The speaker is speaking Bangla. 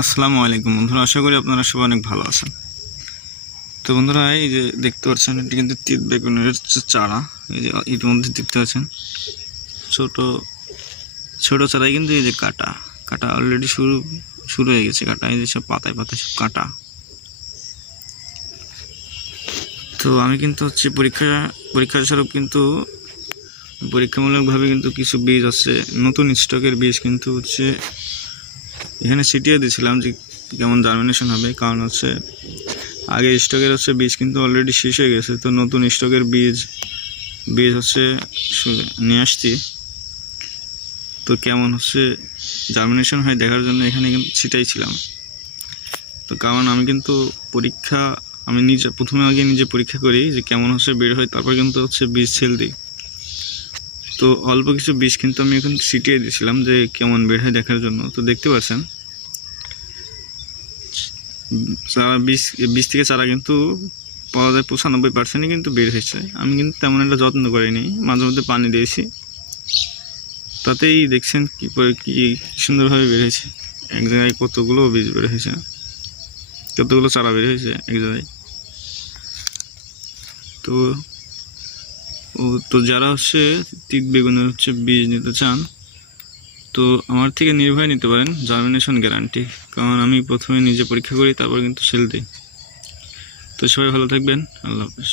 আসসালামু আলাইকুম বন্ধুরা, আশা করি আপনারা সবাই অনেক ভালো আছেন। তো বন্ধুরা, এই যে দেখতে পাচ্ছেন, এটি কিন্তু তিত বেগুনের চারা, এই যে এটির মধ্যে দেখতে পাচ্ছেন, ছোট ছোট চারাই কিন্তু এই যে কাটা কাটা অলরেডি শুরু শুরু হয়ে গেছে কাটা, এই যে সব পাতায় পাতায় সব কাটা। তো আমি কিন্তু হচ্ছে পরীক্ষা পরীক্ষা স্বরূপ কিন্তু, পরীক্ষামূলকভাবে কিন্তু কিছু বীজ আছে, নতুন স্টকের বীজ কিন্তু হচ্ছে এখানে ছিটিয়ে দিয়েছিলাম যে কেমন জার্মিনেশন হবে, কারণ হচ্ছে আগে স্টকের হচ্ছে বীজ কিন্তু অলরেডি শেষ হয়ে গেছে, তো নতুন স্টকের বীজ বীজ হচ্ছে নিয়ে আসছি। তো কেমন হচ্ছে জার্মিনেশন হয় দেখার জন্য এখানে কিন্তু ছিটাইছিলাম তো কারণ আমি কিন্তু পরীক্ষা, আমি নিজে, প্রথমে আগে নিজে পরীক্ষা করি যে কেমন হচ্ছে, বের হয়, তারপর কিন্তু হচ্ছে বীজ ছেল দিই। তো অল্প কিছু বীজ কিন্তু আমি এখন ছিটিয়ে দিয়েছিলাম যে কেমন বের হয় দেখার জন্য। তো দেখতে পাচ্ছেন। চারা বীজ বীজ থেকে চারা কিন্তু পাওয়া যায় পঁচানব্বই পার্সেন্টই কিন্তু বের হয়েছে। আমি কিন্তু তেমন একটা যত্ন করিনি। মাঝে মধ্যে পানি দিয়েছি। তাতেই দেখছেন কি করে- কি সুন্দরভাবে বের হয়েছে। এক জায়গায় কতগুলো বীজ বের হয়েছে। কতগুলো চারা বের হয়েছে এক জায়গায়। তো তো যারা হচ্ছে তিত বেগুনের হচ্ছে বীজ নিতে চান, তো আমার থেকে নির্ভয় নিতে পারেন জার্মিনেশন গ্যারান্টি কারণ আমি প্রথমে নিজে পরীক্ষা করি, তারপর কিন্তু সেল দিই। তো সবাই ভালো থাকবেন, আল্লাহ হাফিজ।